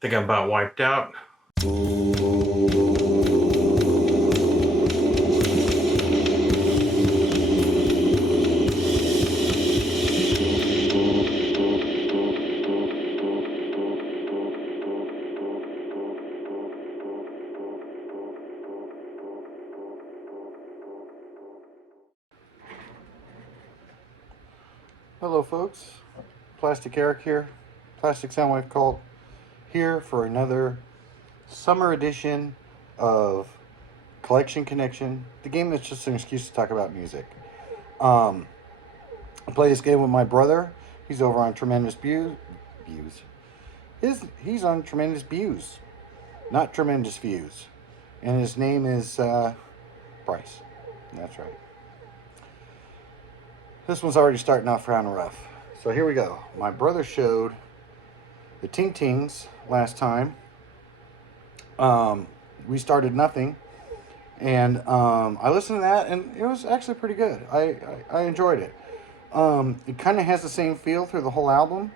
Think I'm about wiped out. Hello folks, Plastic Eric here, Plastic Soundwave Cult, here for another summer edition of Collection Connection, the game that's just an excuse to talk about music. I play this game with my brother. He's over on Tremendous Views. He's on Tremendous Views, not Tremendous Views. And his name is Bryce. That's right. This one's already starting off round rough. So here we go. My brother showed the Ting Tings last time. We started nothing. And I listened to that, and it was actually pretty good. I enjoyed it. It kind of has the same feel through the whole album.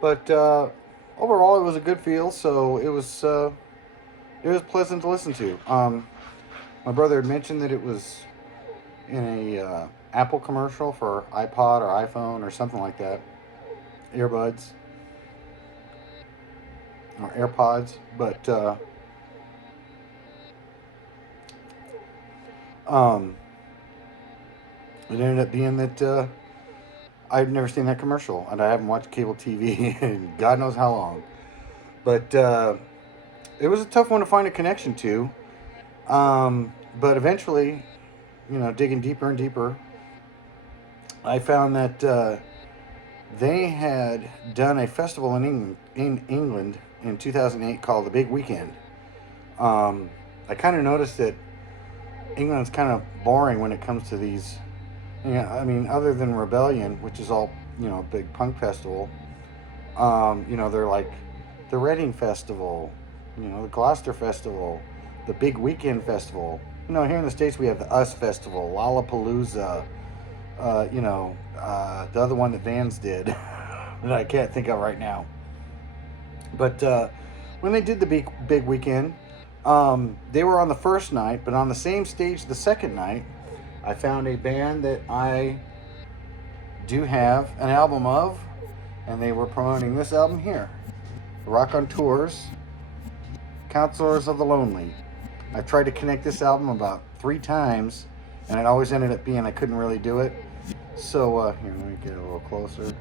But overall, it was a good feel, so it was pleasant to listen to. My brother had mentioned that it was in a Apple commercial for iPod or iPhone or something like that. Earbuds or AirPods, but it ended up being that I've never seen that commercial, and I haven't watched cable TV in God knows how long. But it was a tough one to find a connection to. But eventually, digging deeper and deeper, I found that they had done a festival in England in 2008 called the Big Weekend. I kind of noticed that England's kind of boring when it comes to these. Other than Rebellion, which is all big punk festival. They're like the Reading Festival, the Gloucester Festival, the Big Weekend Festival. Here in the States we have the US Festival, Lollapalooza. The other one that Vans did that I can't think of right now. But when they did the big weekend, they were on the first night, but on the same stage the second night, I found a band that I do have an album of, and they were promoting this album here, Rock on Tours, Counselors of the Lonely. I've tried to connect this album about 3 times, and it always ended up being I couldn't really do it. So here, let me get a little closer. You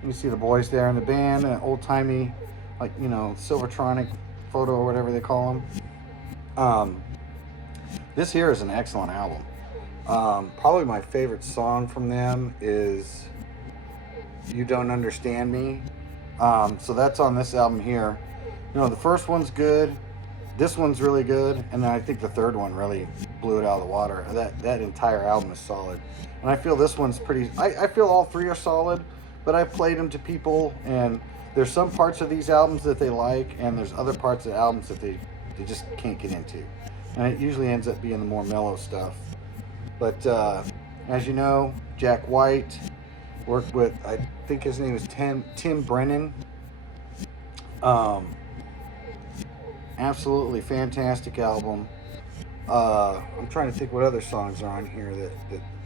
can see the boys there in the band, an old-timey, Silvertronic photo or whatever they call them. This here is an excellent album. Probably my favorite song from them is You Don't Understand Me. So that's on this album here. The first one's good. This one's really good. And then I think the third one really blew it out of the water. That entire album is solid. And I feel this one's pretty... I feel all 3 are solid, but I've played them to people, and there's some parts of these albums that they like, and there's other parts of the albums that they just can't get into. And it usually ends up being the more mellow stuff. But as you know, Jack White worked with, I think his name is Tim Brennan. Absolutely fantastic album. I'm trying to think what other songs are on here that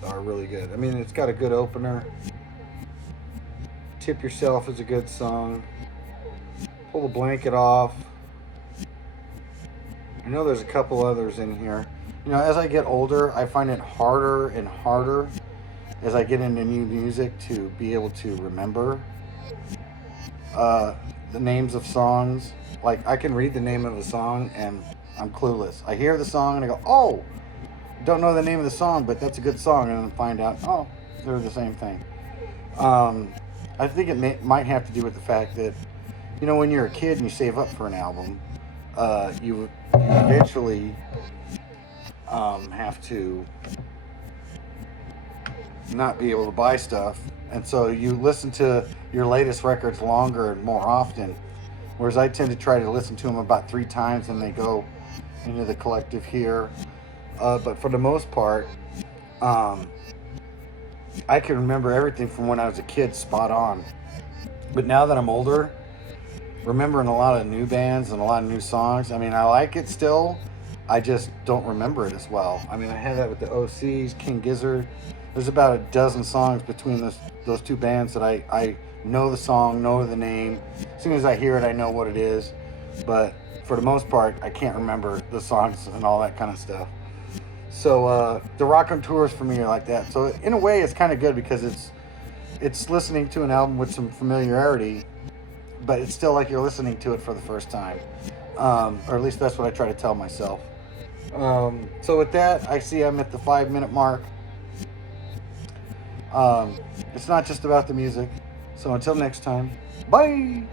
are really good. It's got a good opener. Tip Yourself is a good song. Pull the Blanket Off. I know there's a couple others in here. As I get older, I find it harder and harder as I get into new music to be able to remember the names of songs. Like, I can read the name of a song and I'm clueless. I hear the song and I go, oh, don't know the name of the song, but that's a good song. And then find out, oh, they're the same thing. I think it might have to do with the fact that, when you're a kid and you save up for an album, you eventually have to not be able to buy stuff, and so you listen to your latest records longer and more often, whereas I tend to try to listen to them about 3 times and they go into the collective here. But for the most part, I can remember everything from when I was a kid spot on. But now that I'm older, remembering a lot of new bands and a lot of new songs. I mean, I like it still. I just don't remember it as well. I mean, I had that with the OCs, King Gizzard. There's about a dozen songs between those two bands that I know the song, know the name. As soon as I hear it, I know what it is. But for the most part, I can't remember the songs and all that kind of stuff. So the rock on tours for me are like that. So in a way, it's kind of good because it's listening to an album with some familiarity, but it's still like you're listening to it for the first time. Or at least that's what I try to tell myself. So with that, I see I'm at the 5-minute mark. It's not just about the music. So until next time, bye!